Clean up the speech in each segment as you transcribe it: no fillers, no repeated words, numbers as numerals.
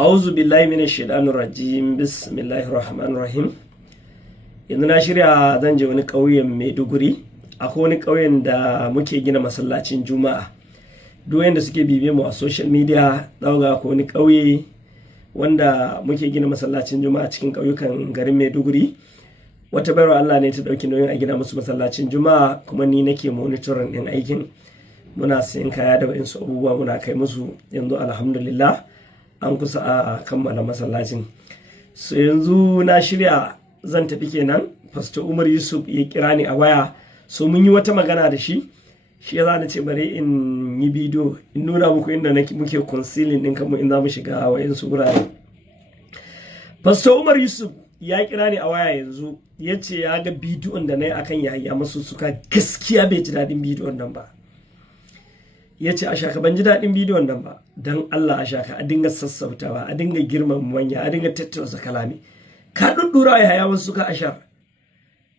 Auzu billahi minash shaitanir rajim. Bismillahir rahmanir rahim. Yanzu na shirya zan je wani ƙauyen Maiduguri. Akwai wani ƙauyen da muke gina masallacin Juma'a. Duk wanda suke bibiye mu a social media za ga akwai wani ƙauye wanda muke gina masallacin Juma'a cikin ƙauyukan garin Maiduguri. Wata bayarwa Allah ne ta ɗauki nauyin a gina musu masallacin Juma'a, kuma ni nake monitoring ɗin aikin. Muna sayan kaya da waɗansu abubuwa muna kai musu. Yanzu alhamdulillah an kusa a kammala masallacin. So yanzu na shirya zan tafi kenan. Pastor Umar Yusuf ya kira ni a waya, so mun yi wata magana da shi ya na ce bari in yi bidiyo in nuna muku inda muke concealing ɗin kanmu in za mu shiga wayansu wurare. Pastor Umar Yusuf ya kira ni a waya yanzu, ya ce ya ga bidiyon da na yi akan yaya masussuka, gaskiya bai ji daɗin bidiyon nan ba. Ya ce ashaka ban ji daɗin bidiyon nan ba, don Allah ashaka a dinga sassautawa, a dinga girmama manya, a dinga tattausa kalami. Ka ɗuɗɗura ya haya wasu suka ashar.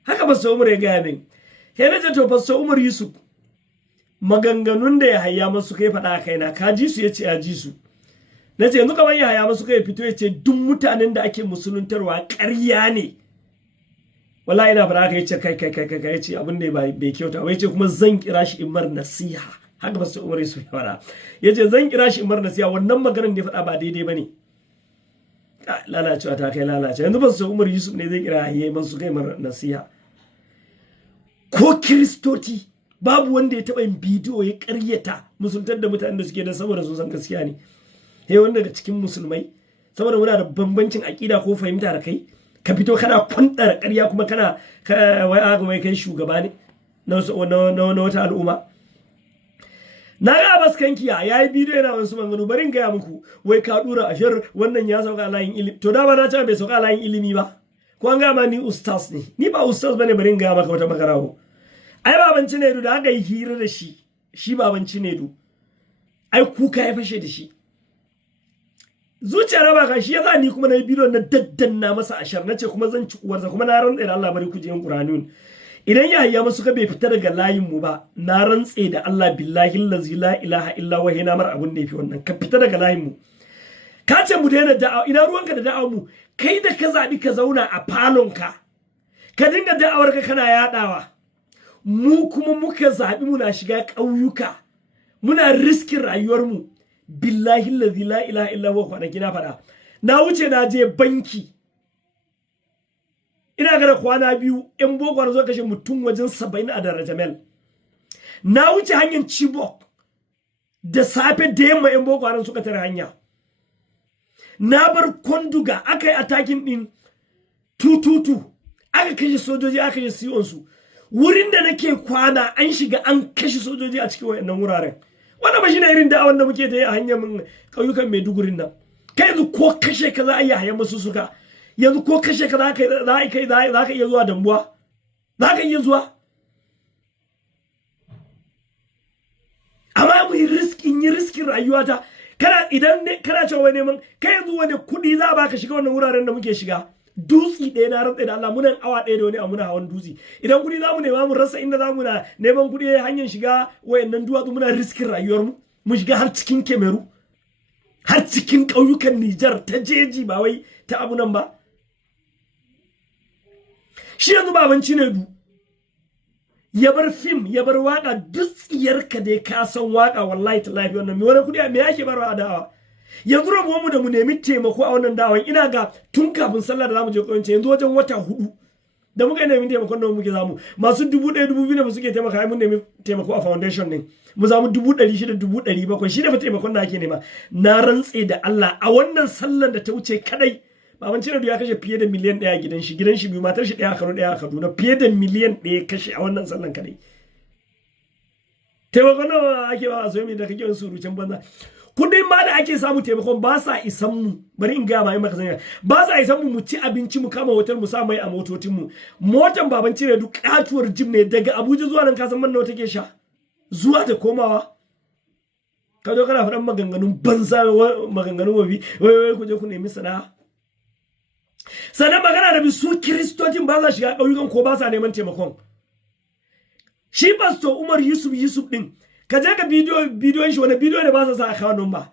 Haka Pastor Umar ya gaya min. Sai na ce to Pastor Umar Yusuf, maganganun da ya haya masu kai faɗa a kaina ka ji su? Ya ce ya ji su. Na ce yanzu kamar ya haya masu kai fito ya ce duk mutanen da ake musuluntarwa ƙarya ne. Wallahi ina faɗa haka, ya ce kai ya ce abin da bai kyauta ba, ya ce kuma zan kira shi in mar nasiha. Haka Pastor Umar Yusuf ya faɗa. Ya ce zan kira shi in mar nasiha, wannan maganar da ya faɗa ba daidai ba ne. Lalacewa ta kai lalacewa. Yanzu Pastor Umar Yusuf ne zai kira ya yi masu kai mar nasiha. Ko kiristoci babu wanda ya taɓa yin bidiyo ya ƙaryata musuluntar da mutanen da suke da, saboda sun san gaskiya ne. He wanda daga cikin musulmai, saboda muna da bambancin aƙida ko fahimta da kai, ka fito kana kwantar ƙarya kuma kana wai kai shugaba ne na wata al'umma. Na ga Abbas Kankiya ya yi bidiyo yana wasu maganganu, bari in gaya muku wai ka dura ashir wannan ya sauka layin ilimi. To dama na ce bai sauka layin ilimi ba, ko an gama ni ustaz ne? Ni ba ustaz bane, bari in gaya maka wata makarawo. Ai baban Cinedu da aka yi hira da shi baban Cinedu ai kuka ya fashe da shi. Zuciyar ba ka shi yasa ni kuma na yi bidiyo na daddanna masa ashar, na ce kuma zan ci uwarsa, kuma na rantsa da Allah bari ku je yin Qur'anun. Idan ya hayya masu ka bai fita daga layin mu ba, na rantse da Allah billahi allazi la ilaha illa huwa hina mar abun da yafi wannan, ka fita daga layin mu. Ka ce mu daina da'a, ina ruwanka da da'awar mu? Kai da ka zabi ka zauna a falon ka dinga da'awar ka kana yadawa. Mu kuma muka zabi muna shiga ƙauyuka, muna riskin rayuwar mu. Billahi allazi la ilaha illa huwa, kwanaki na faɗa, na wuce na je banki, ina ga kwana biyu yan boko na zo kashe mutum wajen 70 a Darajamel. Na wuce hanyar Chibok da safe da yamma yan boko haram suka tare hanya. Na bar Konduga aka yi attacking din tututu, aka kashe sojoji, aka kashe siyon su. Wurin da nake kwana an shiga an kashe sojoji a cikin wayannan wuraren. Wannan ba shine irin da'awar da muke da yi a hanyar ƙauyukan Maiduguri nan. Kai yanzu ko kashe ka za a yi hayan masussuka, yanzu ko kashe ka za ka iya zuwa Dambuwa, za ka iya zuwa. Amma mu yi riskin rayuwata. Idan kana cewa wai neman, kai yanzu wani kuɗi za a baka shiga wannan wuraren da muke shiga. Dutsi ɗaya na rantsa da Allah, munan awa ɗaya da wani a muna hawan dutsi. Idan kuɗi za mu nema mu rasa inda za mu na neman kuɗi hanyar shiga wayannan duwatsu, muna riskin rayuwarmu. Mu shiga har cikin Kemeru, har cikin ƙauyukan Nijar ta jeji, ba wai ta abu nan ba. Shi yanzu baban Cinedu ya bar fim, ya bar waka, duk tsiyarka dai ka san waka, wallahi tallahi wannan me wani kudi me yake barwa a dawa. Yanzu rabuwa mu da mu nemi taimako a wannan dawan, ina ga tun kafin sallah da zamu je koyance yanzu wajen wata 4 da muka nemi taimakon da muke zamu, masu 1000 2000 da suke taimaka, ai mun nemi taimako a foundation din mu zamu 600 700 shi ne fa taimakon da ake nema. Na rantse da Allah a wannan sallar da ta wuce kadai baban Cinedu ya kashe fiye da miliyan 1 a gidan shi biyu, matar shi 1 a Kano 1 a Kaduna, fiye da miliyan 1 kashe a wannan sallan kadai. Taimakon nawa ake ba a soyayya da kake yin surucin banza. Kudin ma da ake samu taimakon ba sa isan mu, bari in ga mai maka sanya, ba sa isan mu ci abinci mu kama hotel mu sa mai a motocin mu. Motan baban Cinedu katuwar jim ne, daga Abuja zuwa nan ka san man nawa take sha zuwa da komawa. Ka zo kana faɗan maganganun banza, maganganun wabi, wai ku je ku nemi sana'a. Sannan magana da su kiristocin ba za shiga ƙauyukan ko ba sa neman taimakon. Shi Pastor Umar Yusuf din, ka je ka bidiyon shi, wani bidiyo ne ba sa sa a kawo ba.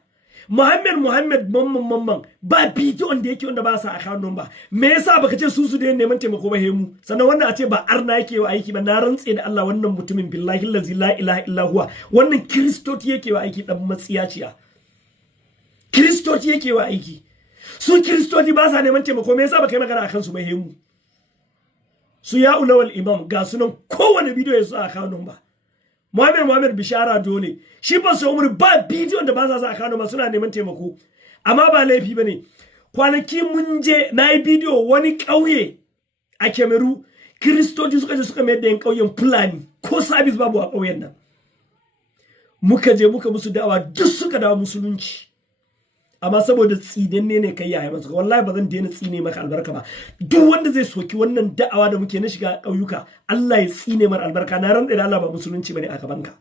Muhammad mamman ba bidiyon da yake wanda ba sa account number. Me yasa baka ce su da neman taimako ba hemu? Sannan wannan a ce ba arna yake wa aiki ba, na rantse da Allah wannan mutumin billahi la ilaha illa huwa wannan kiristoci yake wa aiki dan matsiyaciya. Kiristoci yake wa aiki. Su kiristoci ba sa neman taimako, me yasa baka yi magana akan su ba hemu? Su ya ulawal imam ga sunan kowane bidiyo ya su account number. Muhammad Bishara dole shi ba su umar ba bidiyon da ba sa Kano ba suna neman taimako, amma ba laifi bane. Kwanaki mun je na yi bidiyo wani ƙauye a Kemeru, kiristoci suka je suka mai da yan ƙauyen Fulani ko sabis babu a ƙauyen nan. Muka je muka musu da'awa duk suka dawo musulunci, amma saboda tsinanne ne kai yaya masa, wallahi ba zan daina tsine maka albarka ba. Duk wanda zai soki wannan da'awa da muke na shiga ƙauyuka, Allah ya tsine mar albarka, na rantsa da Allah ba musulunci bane a gabanka.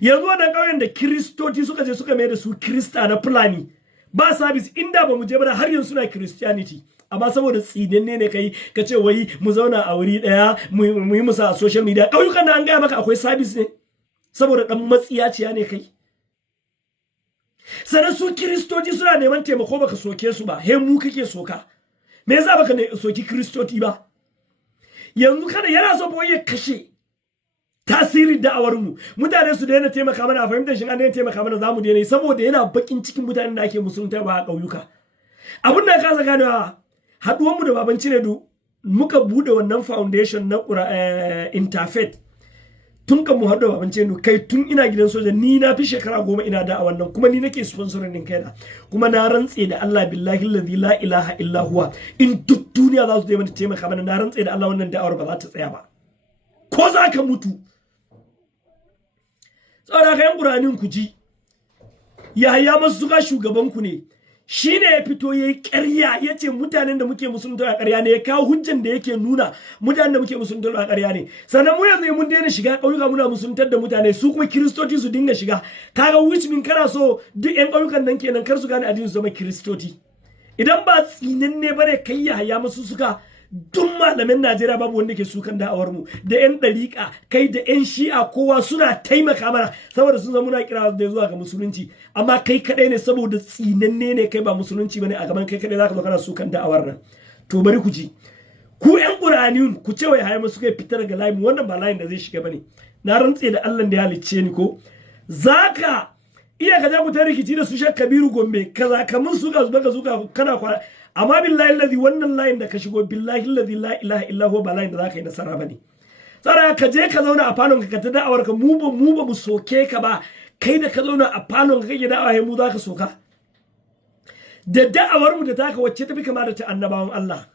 Yanzu wannan ƙauyen da kiristoci suka je suka mai da su kirista na Fulani ba sabis, inda ba mu je ba har yanzu suna Christianity, amma saboda tsinanne ne kai ka ce wai mu zauna a wuri daya mu yi musa a social media. Ƙauyukan da an gaya maka akwai sabis ne saboda dan matsiyaciya ne kai. Sannan su kiristoci suna neman taimako baka soke su ba, he mu kake soka. Me yasa baka ne soki kiristoci ba? Yanzu kada yana so boye kashe tasirin da'awar mu, mutane su daina taimaka mana, a fahimtar shi an daina taimaka mana zamu daina, saboda yana bakin cikin mutanen da ake musulunta ba a ƙauyuka. Abin da ka saka da haduwan mu da baban Cinedu muka bude wannan foundation na interfaith. Tun kan mu haɗu da baban Cinedu kai tun ina gidan soja ni na fi shekara 10 ina da wannan, kuma ni nake sponsoring din kaina, kuma na rantse da Allah billahi la ilaha illa huwa in duk duniya za su je mana taimaka mana, na rantse da Allah wannan da'awar ba za ta tsaya ba ko za ka mutu. Tsara kayan ƙuranin ku ji Yahaya Masussuka shugaban ku ne, shine ya fito yayi ƙarya yace mutanen da muke musulunta a ƙarya ne, ya kawo hujjan da yake nuna mutanen da muke musulunta a ƙarya ne. Sannan mu yanzu mun daina shiga ƙauyuka muna musuluntar da mutane, su kuma kiristoci su dinga shiga. Kaga which mean kana so duk ƴan ƙauyukan nan kenan kar su gane addinin su zama kiristoci. Idan ba tsinanne bare kai Yahaya Masussuka, duk malamin Najeriya babu wanda ke sukan da'awar mu, da ƴan dariƙa kai da ƴan shi'a kowa suna taimaka mana saboda sun zama muna kira da zuwa ga musulunci, amma kai kadai ne saboda tsinanne ne kai ba musulunci bane a gaban kai kadai zaka zo kana sukan da'awar nan. To bari ku ji, ku ƴan Qur'aniyun ku ce wai Yahaya Masussuka fitar ga layin, wannan ba layin da zai shiga bane. Na rantse da Allah da ya halicce ni ko zaka iya ka je ku ta rikici da su Sheikh Kabiru Gombe kaza kamun suka kana kwana, amma billahi alladhi wannan layin da ka shigo billahi alladhi la ilaha illa huwa ba layin da zaka yi nasara bane. Tsara ka je ka zauna a falon ka ta da'awar ka, mu ba mu soke ka ba, kai da ka zauna a falon ka kake da'awa mu zaka soka. Da da'awar mu da taka wacce tafi kama da ta annabawan Allah.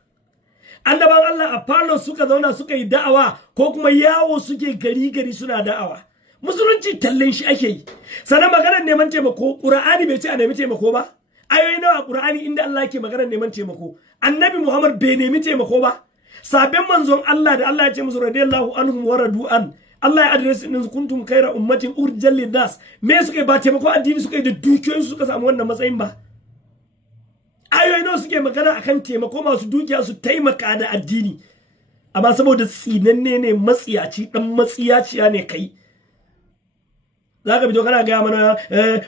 Annabawan Allah a falon suka zauna suka yi da'awa ko kuma yawo suke gari suna da'awa. Musulunci tallen shi ake yi. Sannan maganar neman taimako, Qur'ani bai ce a nemi taimako ba. Ayoyi nawa Qur'ani inda Allah yake maganar neman taimako. Annabi Muhammad bai nemi taimako ba. Sabon manzon Allah da Allah ya ce musu radiyallahu anhum wa radu an. Allah ya adresi din kuntum khaira ummatin urjal linnas. Me suka yi ba taimako addini suka yi da dukiyoyin suka samu wannan matsayin ba. Ayoyi nawa suke magana akan taimako, masu dukiya su taimaka da addini. Amma saboda tsinanne ne matsiyaci dan matsiyaciya ne kai. Zaka fito kana gaya mana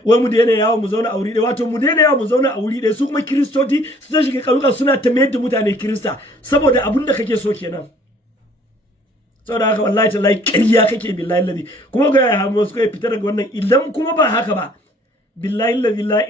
wai mu daina yawo mu zauna a wuri ɗaya, wato mu daina yawo mu zauna a wuri ɗaya, su kuma kiristoci su ta shiga ƙauyuka suna ta mayar da mutane kirista saboda abin da kake so kenan. Saboda haka wallahi tallahi ƙarya kake billahi ladi, kuma ga ya hamu su kai fitar daga wannan, idan kuma ba haka ba billahi ladi la